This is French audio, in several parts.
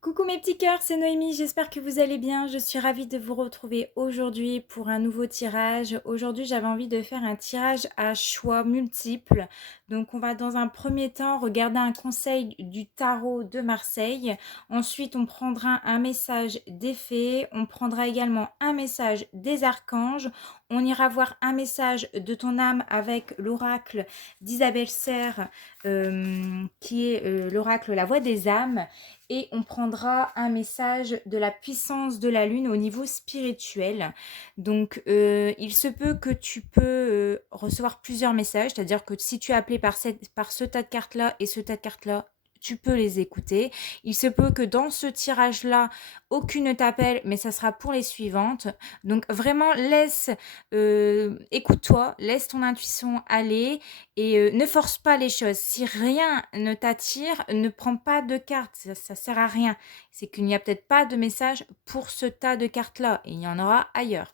Coucou mes petits cœurs, c'est Noémie, j'espère que vous allez bien. Je suis ravie de vous retrouver aujourd'hui pour un nouveau tirage. Aujourd'hui, j'avais envie de faire un tirage à choix multiples. Donc, on va dans un premier temps regarder un conseil du tarot de Marseille. Ensuite, on prendra un message des fées. On prendra également un message des archanges. On ira voir un message de ton âme avec l'oracle d'Isabelle Serre, qui est l'oracle La Voix des âmes. Et on prendra un message de la puissance de la lune au niveau spirituel. Donc, il se peut que tu peux recevoir plusieurs messages, c'est-à-dire que si tu es appelé par ce tas de cartes-là et ce tas de cartes-là, tu peux les écouter. Il se peut que dans ce tirage-là, aucune ne t'appelle, mais ça sera pour les suivantes. Donc, vraiment, écoute-toi, laisse ton intuition aller et ne force pas les choses. Si rien ne t'attire, ne prends pas de cartes, ça sert à rien. C'est qu'il n'y a peut-être pas de message pour ce tas de cartes-là, et il y en aura ailleurs.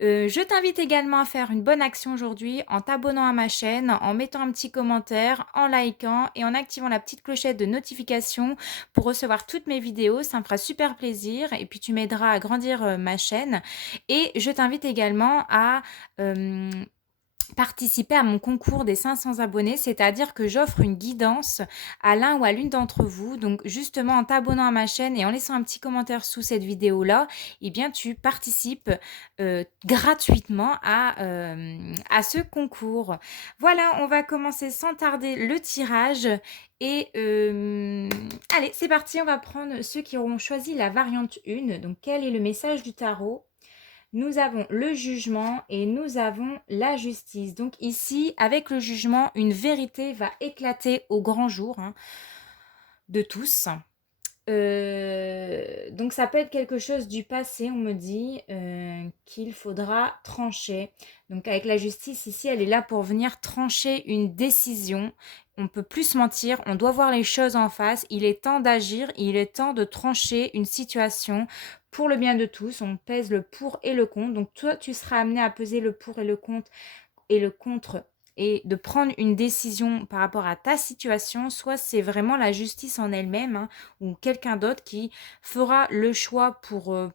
Je t'invite également à faire une bonne action aujourd'hui en t'abonnant à ma chaîne, en mettant un petit commentaire, en likant et en activant la petite clochette de notification pour recevoir toutes mes vidéos. Ça me fera super plaisir et puis tu m'aideras à grandir ma chaîne. Et je t'invite également à participer à mon concours des 500 abonnés, c'est-à-dire que j'offre une guidance à l'un ou à l'une d'entre vous. Donc justement, en t'abonnant à ma chaîne et en laissant un petit commentaire sous cette vidéo-là, eh bien tu participes gratuitement à ce concours. Voilà, on va commencer sans tarder le tirage. Et allez, c'est parti, on va prendre ceux qui auront choisi la variante 1. Donc quel est le message du tarot ? Nous avons le jugement et nous avons la justice. Donc ici, avec le jugement, une vérité va éclater au grand jour de tous. Donc ça peut être quelque chose du passé, on me dit, qu'il faudra trancher. Donc avec la justice ici, elle est là pour venir trancher une décision. On ne peut plus se mentir, on doit voir les choses en face. Il est temps d'agir, il est temps de trancher une situation pour le bien de tous. On pèse le pour et le contre. Donc toi, tu seras amené à peser le pour et le contre et de prendre une décision par rapport à ta situation, soit c'est vraiment la justice en elle-même ou quelqu'un d'autre qui fera le choix pour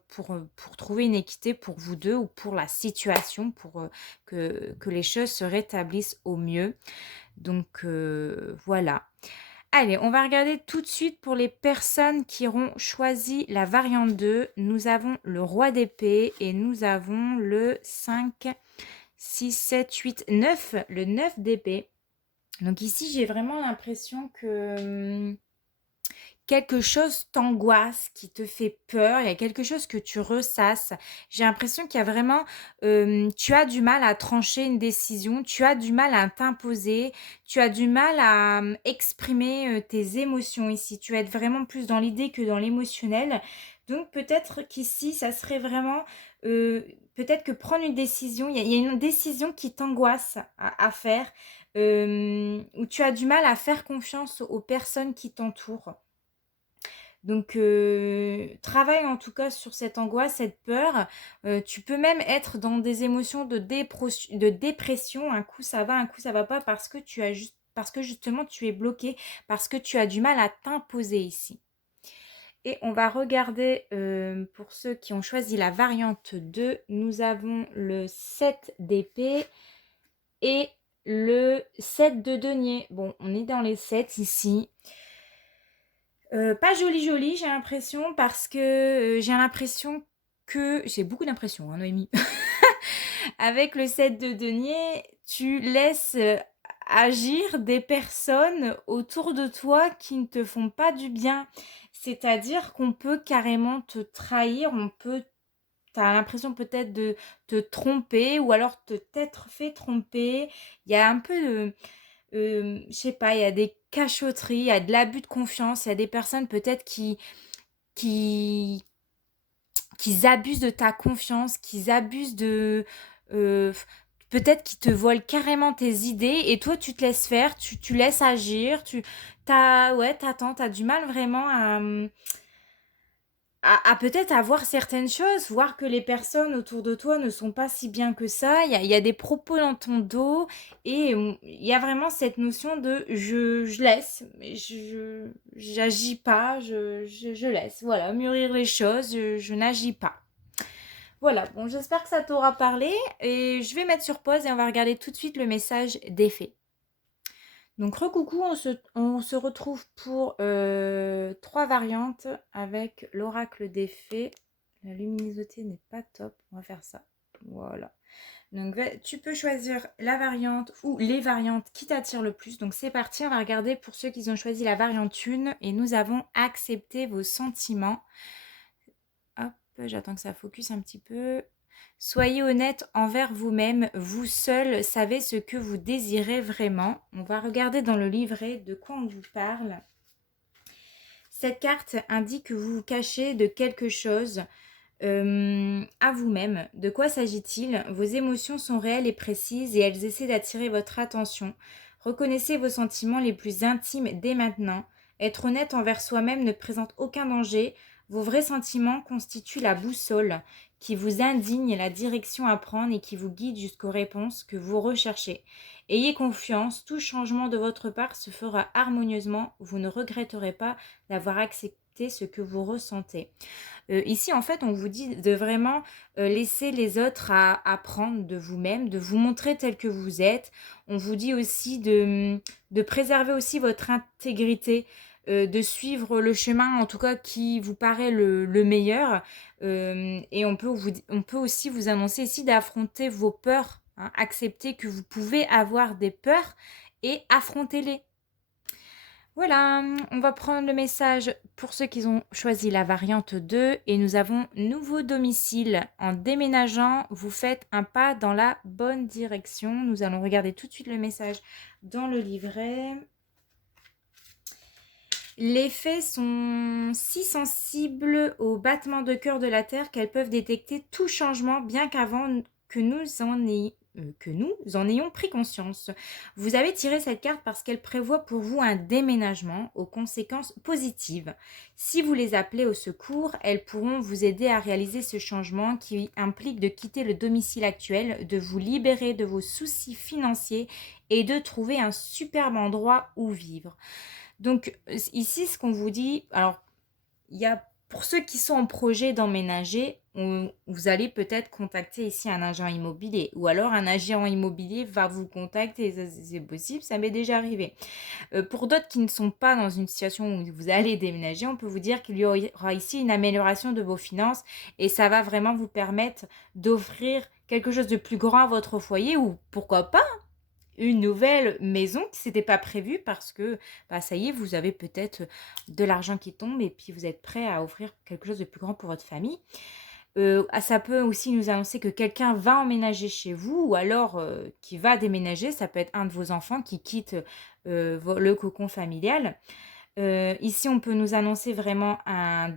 trouver une équité pour vous deux ou pour la situation, pour que les choses se rétablissent au mieux. Donc voilà. Allez, on va regarder tout de suite pour les personnes qui auront choisi la variante 2. Nous avons le roi d'épée et nous avons le 5, 6, 7, 8, 9, le 9 d'épée. Donc ici, j'ai vraiment l'impression que quelque chose t'angoisse, qui te fait peur, il y a quelque chose que tu ressasses. J'ai l'impression qu'il y a vraiment, tu as du mal à trancher une décision, tu as du mal à t'imposer, tu as du mal à exprimer tes émotions ici. Tu vas être vraiment plus dans l'idée que dans l'émotionnel. Donc peut-être qu'ici, ça serait vraiment, peut-être que prendre une décision, il y a une décision qui t'angoisse à faire, où tu as du mal à faire confiance aux personnes qui t'entourent. Donc, travaille en tout cas sur cette angoisse, cette peur. Tu peux même être dans des émotions de dépression. Un coup ça va, un coup ça va pas parce que parce que justement tu es bloqué, parce que tu as du mal à t'imposer ici. Et on va regarder pour ceux qui ont choisi la variante 2, nous avons le 7 d'épée et le 7 de denier. Bon, on est dans les 7 ici. Pas joli, j'ai l'impression, parce que j'ai l'impression que... J'ai beaucoup d'impressions, Noémie. Avec le 7 de denier, tu laisses agir des personnes autour de toi qui ne te font pas du bien. C'est-à-dire qu'on peut carrément te trahir, t'as l'impression peut-être de te tromper ou alors de t'être fait tromper. Il y a un peu de... je sais pas, il y a des cachotteries, il y a de l'abus de confiance, il y a des personnes peut-être qui qu'ils abusent de ta confiance, qu'ils abusent de... euh, peut-être qu'ils te volent carrément tes idées et toi, tu te laisses faire, tu laisses agir, t'attends, t'as du mal vraiment à peut-être avoir certaines choses, voir que les personnes autour de toi ne sont pas si bien que ça. Il y a des propos dans ton dos et il y a vraiment cette notion de je laisse, mais j'agis pas, je laisse. Voilà, mûrir les choses, je n'agis pas. Voilà, bon, j'espère que ça t'aura parlé et je vais mettre sur pause et on va regarder tout de suite le message des fées. Donc, recoucou, on se retrouve pour 3 variantes avec l'oracle des fées. La luminosité n'est pas top, on va faire ça. Voilà. Donc, tu peux choisir la variante ou les variantes qui t'attirent le plus. Donc, c'est parti, on va regarder pour ceux qui ont choisi la variante 1 et nous avons accepté vos sentiments. Hop, j'attends que ça focus un petit peu. Soyez honnête envers vous-même, vous seul savez ce que vous désirez vraiment. On va regarder dans le livret de quoi on vous parle. Cette carte indique que vous vous cachez de quelque chose à vous-même. De quoi s'agit-il? Vos émotions sont réelles et précises et elles essaient d'attirer votre attention. Reconnaissez vos sentiments les plus intimes dès maintenant. Être honnête envers soi-même ne présente aucun danger. Vos vrais sentiments constituent la boussole qui vous indigne la direction à prendre et qui vous guide jusqu'aux réponses que vous recherchez. Ayez confiance, tout changement de votre part se fera harmonieusement. Vous ne regretterez pas d'avoir accepté ce que vous ressentez. Ici, en fait, on vous dit de vraiment laisser les autres apprendre de vous-même, de vous montrer tel que vous êtes. On vous dit aussi de préserver aussi votre intégrité, de suivre le chemin, en tout cas, qui vous paraît le meilleur. Et on peut aussi vous annoncer ici d'affronter vos peurs, hein, accepter que vous pouvez avoir des peurs et affrontez-les. Voilà, on va prendre le message pour ceux qui ont choisi la variante 2 et nous avons nouveau domicile. En déménageant, vous faites un pas dans la bonne direction. Nous allons regarder tout de suite le message dans le livret. Les fées sont si sensibles au battement de cœur de la Terre qu'elles peuvent détecter tout changement bien qu'avant que nous en ayons pris conscience. Vous avez tiré cette carte parce qu'elle prévoit pour vous un déménagement aux conséquences positives. Si vous les appelez au secours, elles pourront vous aider à réaliser ce changement qui implique de quitter le domicile actuel, de vous libérer de vos soucis financiers et de trouver un superbe endroit où vivre. Donc ici, ce qu'on vous dit, alors il y a pour ceux qui sont en projet d'emménager, vous allez peut-être contacter ici un agent immobilier ou alors un agent immobilier va vous contacter, c'est possible, ça m'est déjà arrivé. Pour d'autres qui ne sont pas dans une situation où vous allez déménager, on peut vous dire qu'il y aura ici une amélioration de vos finances et ça va vraiment vous permettre d'offrir quelque chose de plus grand à votre foyer ou pourquoi pas une nouvelle maison qui s'était pas prévue parce que ça y est, vous avez peut-être de l'argent qui tombe et puis vous êtes prêt à offrir quelque chose de plus grand pour votre famille. Ça peut aussi nous annoncer que quelqu'un va emménager chez vous ou alors qui va déménager. Ça peut être un de vos enfants qui quitte le cocon familial. Ici, on peut nous annoncer vraiment un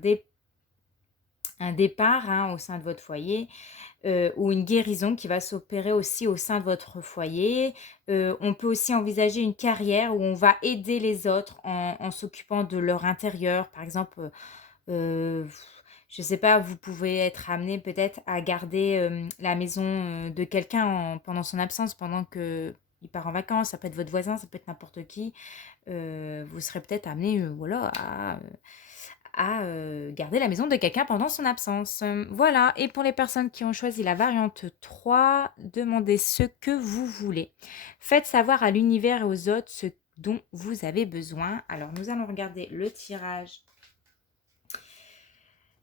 départ, hein, au sein de votre foyer. Ou une guérison qui va s'opérer aussi au sein de votre foyer. On peut aussi envisager une carrière où on va aider les autres en s'occupant de leur intérieur. Par exemple, je ne sais pas, vous pouvez être amené peut-être à garder la maison de quelqu'un pendant son absence, pendant qu'il part en vacances. Ça peut être votre voisin, ça peut être n'importe qui. Vous serez peut-être amené voilà, à garder la maison de quelqu'un pendant son absence. Voilà, et pour les personnes qui ont choisi la variante 3, demandez ce que vous voulez. Faites savoir à l'univers et aux autres ce dont vous avez besoin. Alors, nous allons regarder le tirage.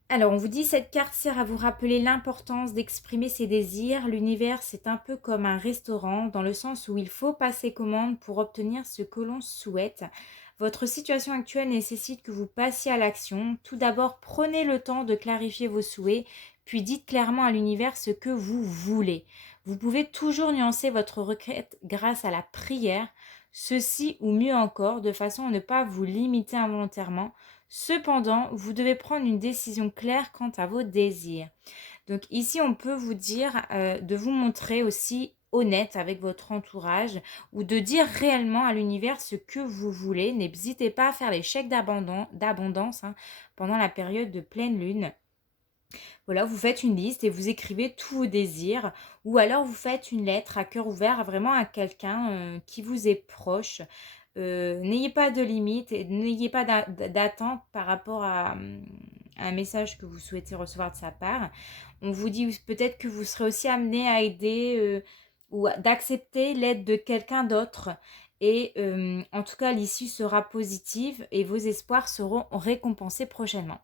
Alors, on vous dit, cette carte sert à vous rappeler l'importance d'exprimer ses désirs. L'univers, c'est un peu comme un restaurant, dans le sens où il faut passer commande pour obtenir ce que l'on souhaite. Votre situation actuelle nécessite que vous passiez à l'action. Tout d'abord, prenez le temps de clarifier vos souhaits, puis dites clairement à l'univers ce que vous voulez. Vous pouvez toujours nuancer votre requête grâce à la prière, ceci ou mieux encore, de façon à ne pas vous limiter involontairement. Cependant, vous devez prendre une décision claire quant à vos désirs. Donc ici, on peut vous dire de vous montrer aussi honnête avec votre entourage ou de dire réellement à l'univers ce que vous voulez. N'hésitez pas à faire les chèques d'abondance pendant la période de pleine lune. Voilà, vous faites une liste et vous écrivez tous vos désirs ou alors vous faites une lettre à cœur ouvert vraiment à quelqu'un qui vous est proche. N'ayez pas de limite et n'ayez pas d'attente par rapport à un message que vous souhaitez recevoir de sa part. On vous dit peut-être que vous serez aussi amené à aider ou d'accepter l'aide de quelqu'un d'autre. Et en tout cas, l'issue sera positive et vos espoirs seront récompensés prochainement.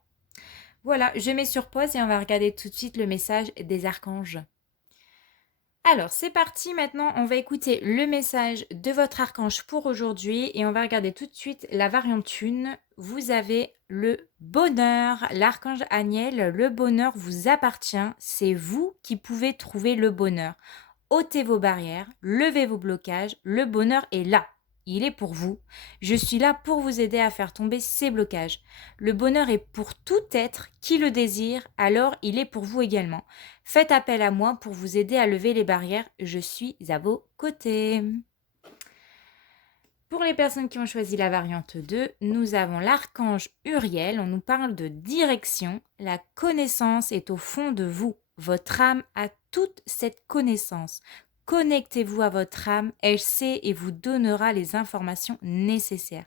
Voilà, je mets sur pause et on va regarder tout de suite le message des archanges. Alors, c'est parti, maintenant on va écouter le message de votre archange pour aujourd'hui et on va regarder tout de suite la variante 1. Vous avez le bonheur, l'archange Aniel, le bonheur vous appartient, c'est vous qui pouvez trouver le bonheur. Ôtez vos barrières, levez vos blocages, le bonheur est là. Il est pour vous. Je suis là pour vous aider à faire tomber ces blocages. Le bonheur est pour tout être qui le désire, alors il est pour vous également. Faites appel à moi pour vous aider à lever les barrières. Je suis à vos côtés. Pour les personnes qui ont choisi la variante 2, nous avons l'archange Uriel. On nous parle de direction. La connaissance est au fond de vous. Votre âme a toute cette connaissance. Connectez-vous à votre âme, elle sait et vous donnera les informations nécessaires.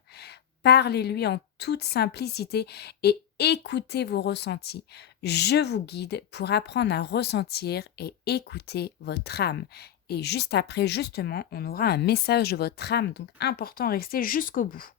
Parlez-lui en toute simplicité et écoutez vos ressentis. Je vous guide pour apprendre à ressentir et écouter votre âme. Et juste après, justement, on aura un message de votre âme, donc important, restez jusqu'au bout.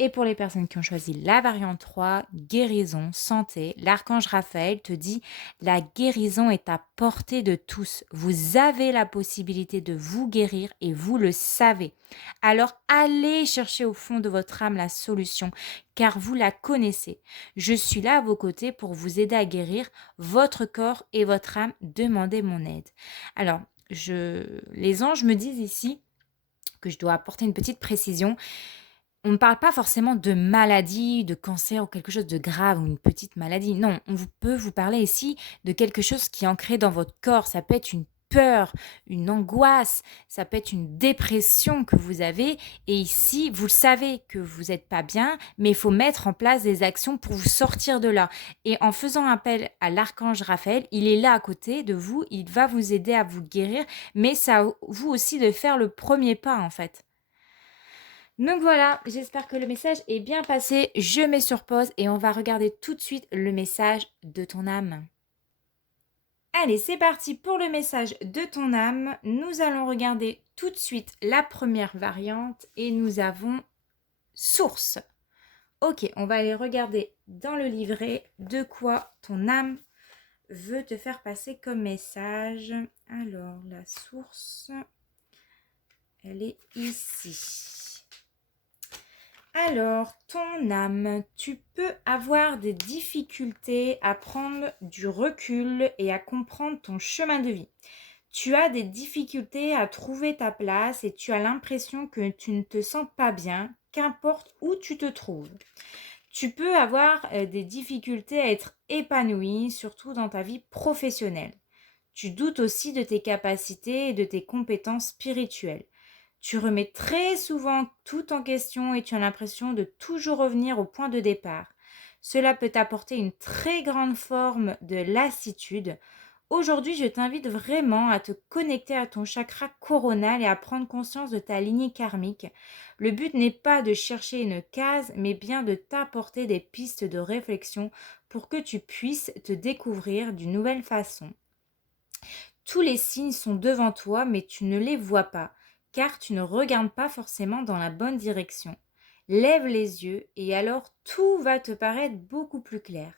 Et pour les personnes qui ont choisi la variante 3, guérison, santé, l'archange Raphaël te dit « La guérison est à portée de tous. Vous avez la possibilité de vous guérir et vous le savez. Alors allez chercher au fond de votre âme la solution, car vous la connaissez. Je suis là à vos côtés pour vous aider à guérir votre corps et votre âme. Demandez mon aide. » Alors, les anges me disent ici que je dois apporter une petite précision. On ne parle pas forcément de maladie, de cancer ou quelque chose de grave ou une petite maladie. Non, peut vous parler ici de quelque chose qui est ancré dans votre corps. Ça peut être une peur, une angoisse, ça peut être une dépression que vous avez. Et ici, vous le savez que vous n'êtes pas bien, mais il faut mettre en place des actions pour vous sortir de là. Et en faisant appel à l'archange Raphaël, il est là à côté de vous, il va vous aider à vous guérir, mais c'est à vous aussi de faire le premier pas en fait. Donc voilà, j'espère que le message est bien passé. Je mets sur pause et on va regarder tout de suite le message de ton âme. Allez, c'est parti pour le message de ton âme. Nous allons regarder tout de suite la première variante et nous avons source. Ok, on va aller regarder dans le livret de quoi ton âme veut te faire passer comme message. Alors, la source, elle est ici. Alors, ton âme, tu peux avoir des difficultés à prendre du recul et à comprendre ton chemin de vie. Tu as des difficultés à trouver ta place et tu as l'impression que tu ne te sens pas bien, qu'importe où tu te trouves. Tu peux avoir des difficultés à être épanoui, surtout dans ta vie professionnelle. Tu doutes aussi de tes capacités et de tes compétences spirituelles. Tu remets très souvent tout en question et tu as l'impression de toujours revenir au point de départ. Cela peut t'apporter une très grande forme de lassitude. Aujourd'hui, je t'invite vraiment à te connecter à ton chakra coronal et à prendre conscience de ta lignée karmique. Le but n'est pas de chercher une case, mais bien de t'apporter des pistes de réflexion pour que tu puisses te découvrir d'une nouvelle façon. Tous les signes sont devant toi, mais tu ne les vois pas, car tu ne regardes pas forcément dans la bonne direction. Lève les yeux et alors tout va te paraître beaucoup plus clair.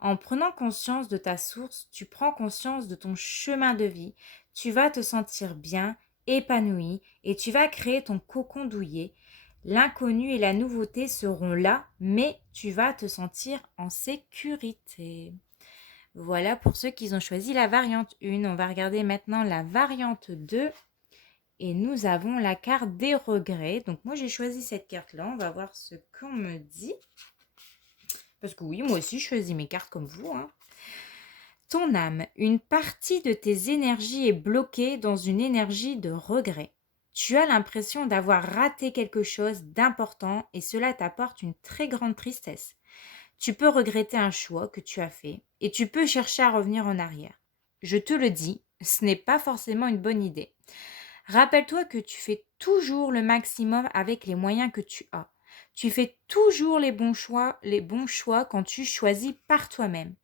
En prenant conscience de ta source, tu prends conscience de ton chemin de vie, tu vas te sentir bien, épanoui et tu vas créer ton cocon douillet. L'inconnu et la nouveauté seront là, mais tu vas te sentir en sécurité. Voilà pour ceux qui ont choisi la variante 1. On va regarder maintenant la variante 2. Et nous avons la carte des regrets. Donc moi j'ai choisi cette carte-là. On va voir ce qu'on me dit. Parce que oui, moi aussi, je choisis mes cartes comme vous, hein. Ton âme, une partie de tes énergies est bloquée dans une énergie de regret. Tu as l'impression d'avoir raté quelque chose d'important et cela t'apporte une très grande tristesse. Tu peux regretter un choix que tu as fait et tu peux chercher à revenir en arrière. Je te le dis, ce n'est pas forcément une bonne idée. Rappelle-toi que tu fais toujours le maximum avec les moyens que tu as. Tu fais toujours les bons choix quand tu choisis par toi-même.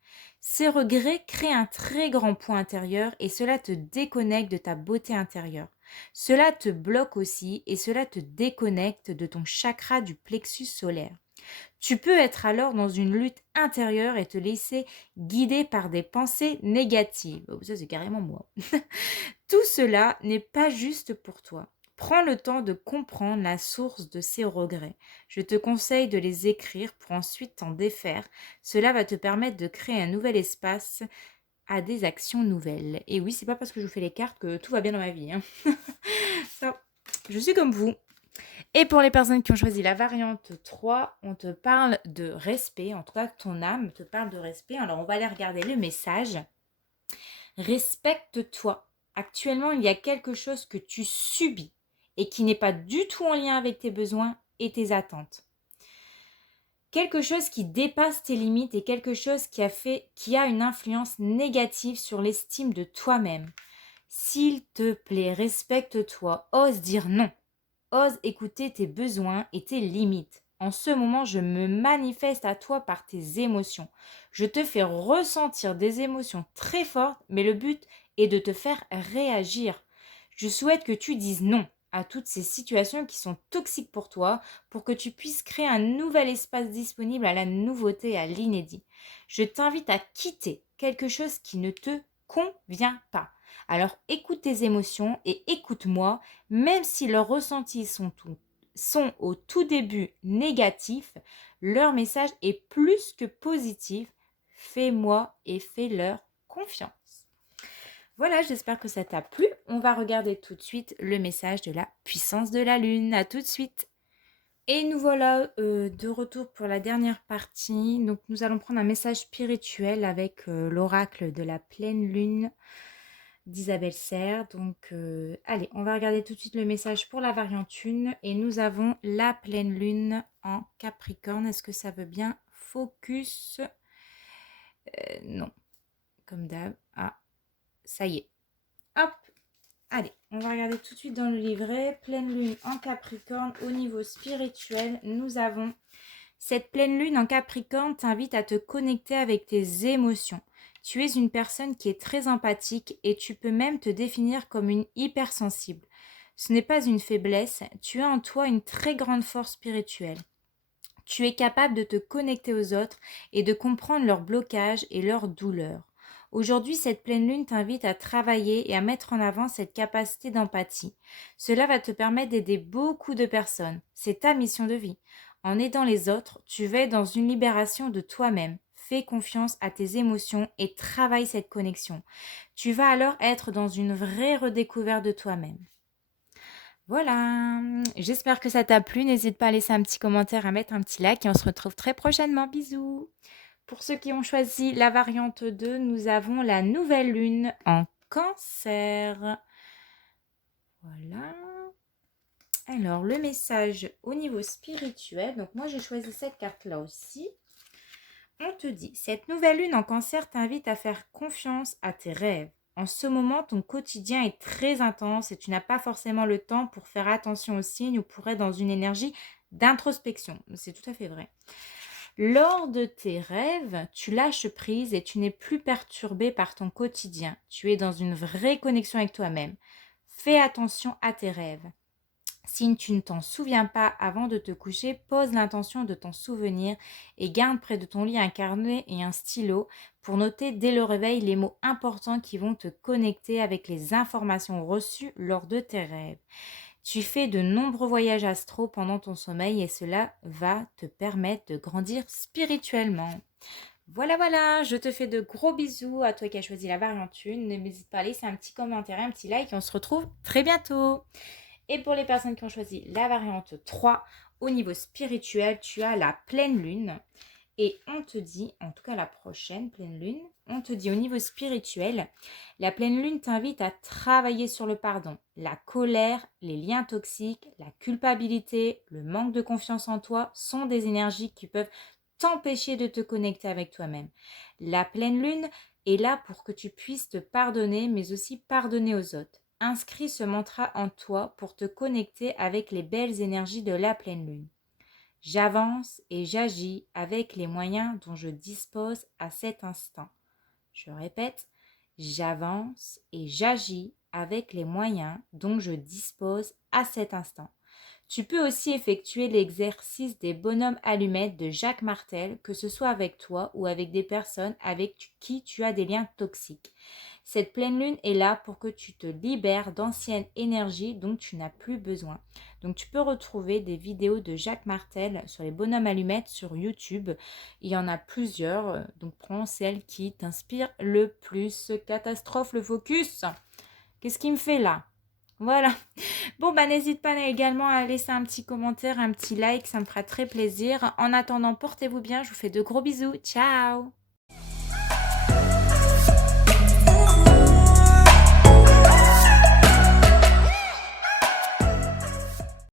Ces regrets créent un très grand point intérieur et cela te déconnecte de ta beauté intérieure. Cela te bloque aussi et cela te déconnecte de ton chakra du plexus solaire. Tu peux être alors dans une lutte intérieure et te laisser guider par des pensées négatives. Oh, ça, c'est carrément moi. Tout cela n'est pas juste pour toi. Prends le temps de comprendre la source de ces regrets. Je te conseille de les écrire pour ensuite t'en défaire. Cela va te permettre de créer un nouvel espace à des actions nouvelles. Et oui, c'est pas parce que je vous fais les cartes que tout va bien dans ma vie, hein. Ça, je suis comme vous. Et pour les personnes qui ont choisi la variante 3, on te parle de respect. En tout cas, ton âme te parle de respect. Alors, on va aller regarder le message. Respecte-toi. Actuellement, il y a quelque chose que tu subis et qui n'est pas du tout en lien avec tes besoins et tes attentes. Quelque chose qui dépasse tes limites et quelque chose qui a une influence négative sur l'estime de toi-même. S'il te plaît, respecte-toi, ose dire non. Ose écouter tes besoins et tes limites. En ce moment, je me manifeste à toi par tes émotions. Je te fais ressentir des émotions très fortes, mais le but est de te faire réagir. Je souhaite que tu dises non à toutes ces situations qui sont toxiques pour que tu puisses créer un nouvel espace disponible à la nouveauté et à l'inédit. Je t'invite à quitter quelque chose qui ne te convient pas. Alors écoute tes émotions et écoute-moi, même si leurs ressentis sont au tout début négatifs, leur message est plus que positif. Fais-moi et fais-leur confiance. Voilà, j'espère que ça t'a plu. On va regarder tout de suite le message de la puissance de la lune. À tout de suite. Et nous voilà de retour pour la dernière partie. Donc nous allons prendre un message spirituel avec l'oracle de la pleine lune d'Isabelle Serre. Donc allez, on va regarder tout de suite le message pour la variante 1. Et nous avons la pleine lune en Capricorne. Est-ce que ça veut bien focus? Non, comme d'hab. Ah, ça y est. Hop, allez, on va regarder tout de suite dans le livret. Pleine lune en Capricorne. Au niveau spirituel, nous avons cette pleine lune en Capricorne t'invite à te connecter avec tes émotions. Tu es une personne qui est très empathique et tu peux même te définir comme une hypersensible. Ce n'est pas une faiblesse, tu as en toi une très grande force spirituelle. Tu es capable de te connecter aux autres et de comprendre leurs blocages et leurs douleurs. Aujourd'hui, cette pleine lune t'invite à travailler et à mettre en avant cette capacité d'empathie. Cela va te permettre d'aider beaucoup de personnes. C'est ta mission de vie. En aidant les autres, tu vas être dans une libération de toi-même. Fais confiance à tes émotions et travaille cette connexion. Tu vas alors être dans une vraie redécouverte de toi-même. Voilà, j'espère que ça t'a plu. N'hésite pas à laisser un petit commentaire, à mettre un petit like et on se retrouve très prochainement. Bisous. Pour ceux qui ont choisi la variante 2, nous avons la nouvelle lune en Cancer. Voilà. Alors, le message au niveau spirituel. Donc, moi, j'ai choisi cette carte-là aussi. On te dit, cette nouvelle lune en Cancer t'invite à faire confiance à tes rêves. En ce moment, ton quotidien est très intense et tu n'as pas forcément le temps pour faire attention aux signes ou pour être dans une énergie d'introspection. C'est tout à fait vrai. Lors de tes rêves, tu lâches prise et tu n'es plus perturbé par ton quotidien. Tu es dans une vraie connexion avec toi-même. Fais attention à tes rêves. Si tu ne t'en souviens pas avant de te coucher, pose l'intention de t'en souvenir et garde près de ton lit un carnet et un stylo pour noter dès le réveil les mots importants qui vont te connecter avec les informations reçues lors de tes rêves. Tu fais de nombreux voyages astraux pendant ton sommeil et cela va te permettre de grandir spirituellement. Voilà, je te fais de gros bisous à toi qui as choisi la variante 1. N'hésite pas à laisser un petit commentaire, un petit like et on se retrouve très bientôt. Et pour les personnes qui ont choisi la variante 3, au niveau spirituel, tu as la pleine lune. Et on te dit, en tout cas la prochaine pleine lune, on te dit au niveau spirituel, la pleine lune t'invite à travailler sur le pardon, la colère, les liens toxiques, la culpabilité, le manque de confiance en toi sont des énergies qui peuvent t'empêcher de te connecter avec toi-même. La pleine lune est là pour que tu puisses te pardonner, mais aussi pardonner aux autres. Inscris ce mantra en toi pour te connecter avec les belles énergies de la pleine lune. J'avance et j'agis avec les moyens dont je dispose à cet instant. Je répète, j'avance et j'agis avec les moyens dont je dispose à cet instant. Tu peux aussi effectuer l'exercice des bonhommes allumettes de Jacques Martel, que ce soit avec toi ou avec des personnes avec qui tu as des liens toxiques. Cette pleine lune est là pour que tu te libères d'anciennes énergies dont tu n'as plus besoin. Donc tu peux retrouver des vidéos de Jacques Martel sur les bonhommes allumettes sur YouTube. Il y en a plusieurs, donc prends celle qui t'inspire le plus. Catastrophe le focus. Qu'est-ce qu'il me fait là? Voilà. Bon, bah n'hésite pas également à laisser un petit commentaire, un petit like, ça me fera très plaisir. En attendant, portez-vous bien, je vous fais de gros bisous. Ciao!